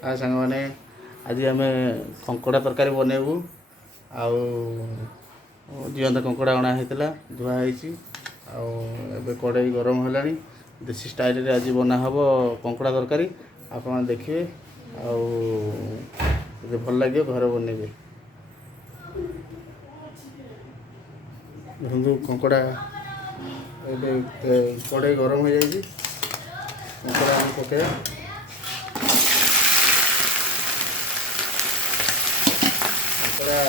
सांग मैंने आज आम कंकड़ा तरकारी बनैबू आउ जीवंत कंकड़ा अणा होता धुआई आउ कड़े गरम है देसी स्टाइल रे आज बना हम कंकड़ा तरकारी आप देखिए आउ भल लगे घर बनइबे देखो कंकड़ा कड़े गरम हो जाए कंकड़ा पकड़ा कंकड़ा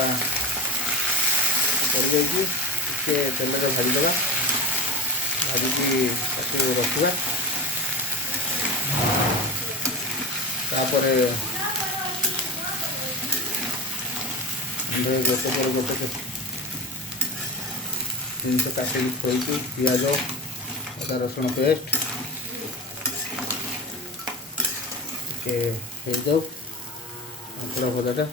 पड़ जाए तेल में भाजीदे भाजी रखा तापर गोटे पर गोटे जिनस काटिकी थोड़ी पियाज अदा रसुण पेस्ट हो जाऊ कंकड़ा भजाटा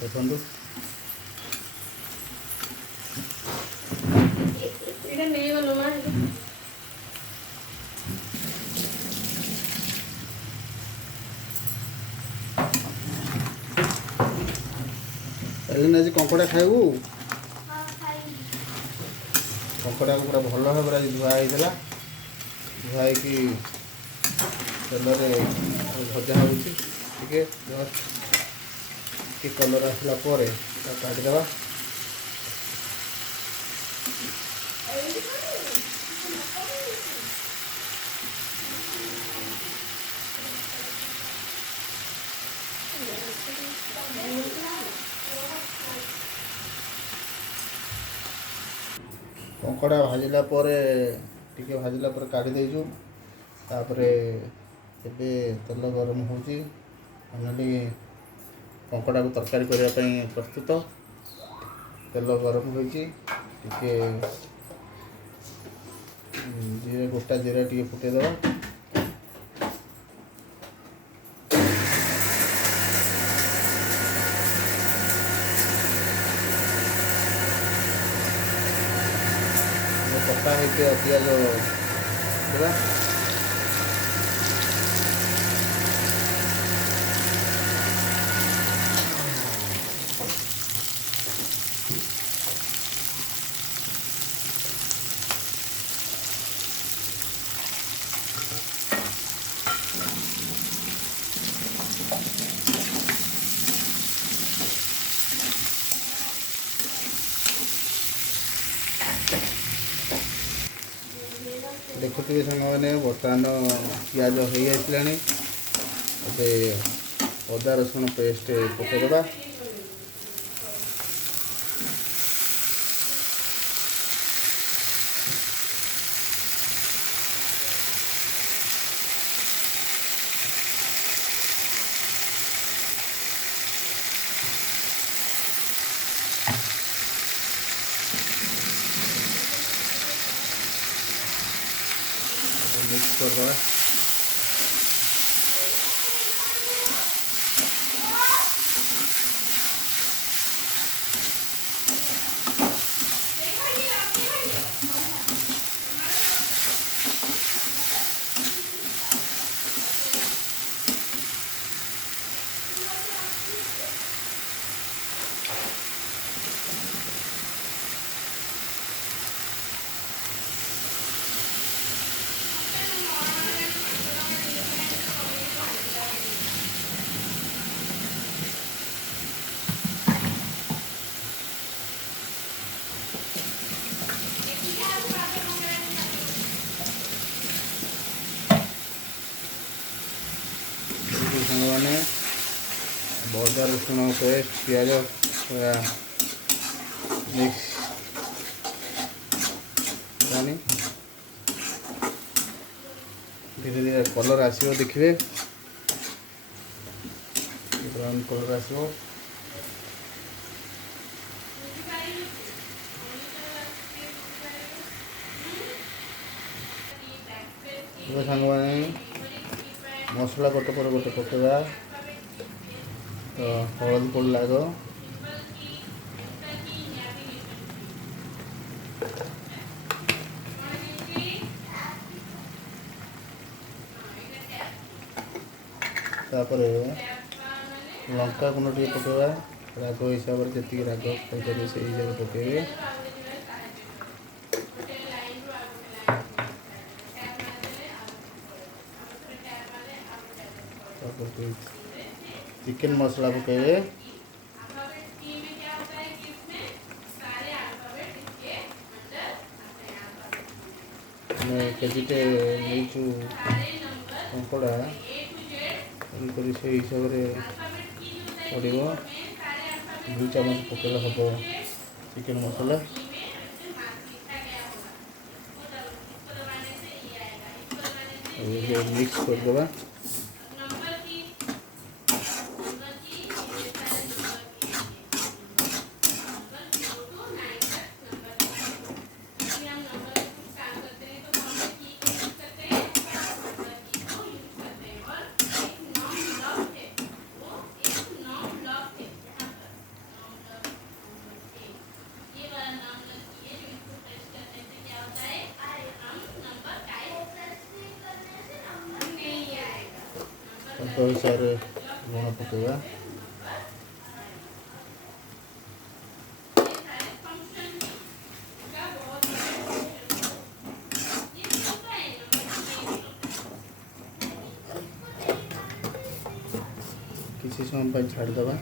देखो आज कंकड़ा खाइबू कंकड़ा को पूरा भल भाव धुआई धुआई तेल भजा हो कलर आसला काटिदेवा कंकड़ा भाजिला भाजिला काढ़ी देजु तापर एबे तेल गरम होची फाइनली कंकड़ा को तरकारी करने प्रस्तुत तेल गरम होची जीरा गोटा जीरा टी फुटे देवा कटा पियाज देवा देखुए सांग मैंने बर्तमान पियाज हो आसला अदा रसुण पेस्ट पकईदेवा मिक्स कर देवा सांग मैंने अदा रसुण पेस्ट पियाज मिक्स धीरे धीरे कलर आसो देखिए ब्राउन कलर आसो सांग मैंने मसला गोटे पर गोटे पकड़ा तो हलदी पड़ा तापर लंका गुंड टे पकेवा राग हिसाब से जी राग खाई से हिसाब से पकेबे चिकन मसला पकेबे केजीटे नहीं कंकड़ा से हिसाब से पड़ो 2 चामच पकेले हम चिकन मसला मिक्स करदेवा हिसाब से लुण पकेवा किसी समय छाड़देवा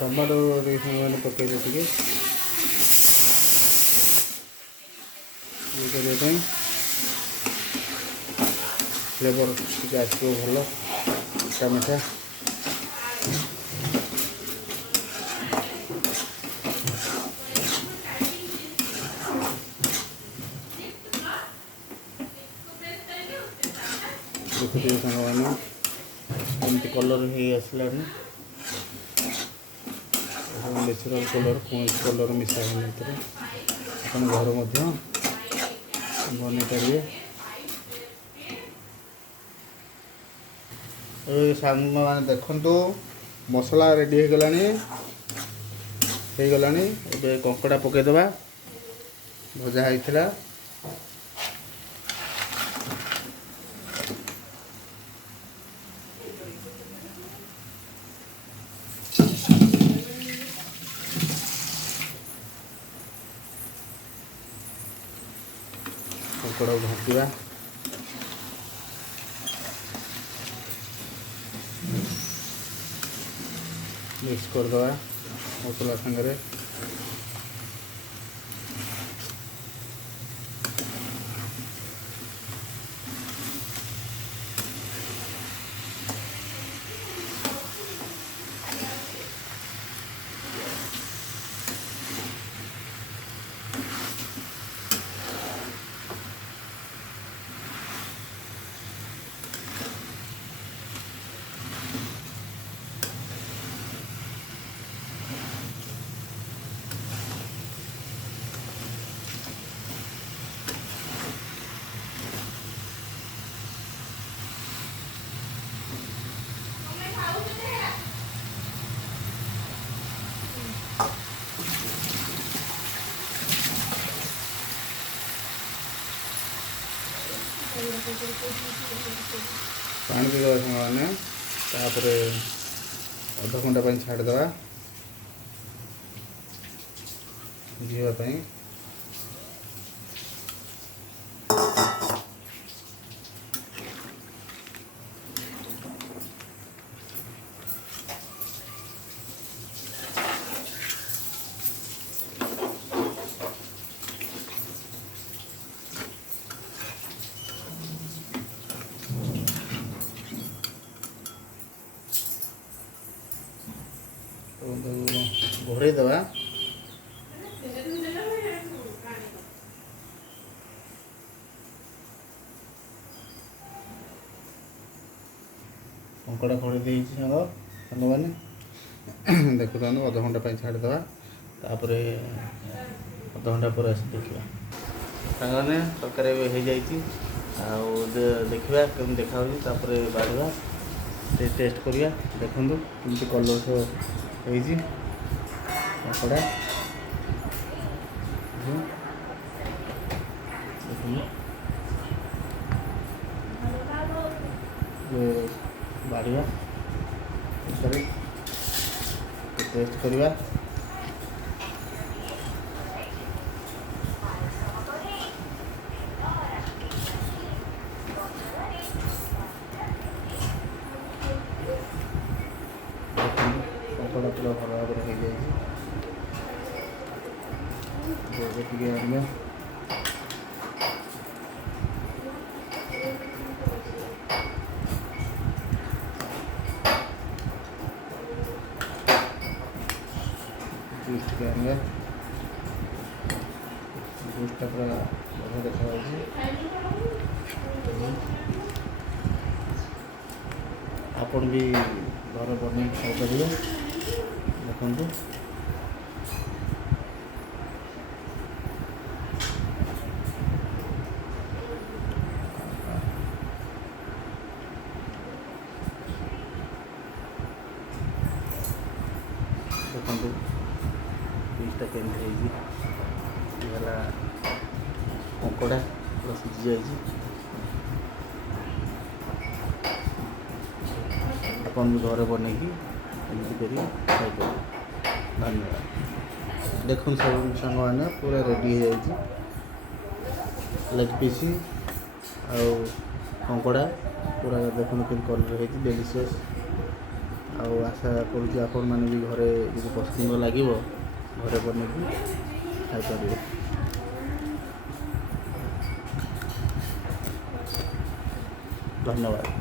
टमाटो समय पकईदे टे करने फ्लेवर टे आसो भल खटा मिठा देखुए सांग मैंने एमती कलर हो आसला नेचुरल कलर कौन कलर मिसा अपन घर बन पारे सांग मैंने देखु मसला रेडी हो गला कंकड़ा पकईदे भजा होता कंकड़ा भाजवा मिक्स करदे मसला सागर पानी देवा मैंने अध घंटा छाड़देवा झीवाई घोड़े देवा कंकड़ा घोड़े दे सांग मैंने देखु अध घंटा छाड़देवा तापर अध घंटा पर आस देखा सांग मैंने तरकारी हो जाए देखा कम देखा बाढ़ा टेस्ट करिया देखु कमी कलर हो कंकड़ा କାଢ଼ିବା ଭିତରେ ଟେଷ୍ଟ କରିବା। କଙ୍କଡ଼ା ପୁରା ଭଲ ଭାବରେ ହେଇଯାଇଛି। ଏବେ ଟିକେ ଆଣିବା ଜୁସ୍ ଟିକେ ଆଣିବା। ଜୁସ୍ଟା ପୁରା ବଢ଼ିଆ ଦେଖାଯାଉଛି। ଆପଣ ବି ଘରେ ବନେଇକି ଖାଇପାରିବେ। ଦେଖନ୍ତୁ ଦେଖନ୍ତୁ ପିସ୍ଟା କେମିତି ହେଇଛି। ଇଏ ହେଲା କଙ୍କଡ଼ା ପୁରା ସିଝି ଯାଇଛି। ଆପଣ ବି ଘରେ ବନେଇକି ଏମିତି କରି ଖାଇପାରିବେ। ଧନ୍ୟବାଦ। ଦେଖନ୍ତୁ ସବୁ ସାଙ୍ଗମାନେ ପୁରା ରେଡ଼ି ହେଇଯାଇଛି। ଲେଗ୍ ପିସ୍ ଆଉ କଙ୍କଡ଼ା ପୁରା ଦେଖନ୍ତୁ କେମିତି କଲର୍ ହେଇଛି, ଡେଲିସିୟସ୍। ଆଉ ଆଶା କରୁଛି ଆପଣମାନେ ବି ଘରେ ଯଦି ପସନ୍ଦ ଲାଗିବ ଘରେ ବନେଇକି ଖାଇପାରିବେ। ଧନ୍ୟବାଦ।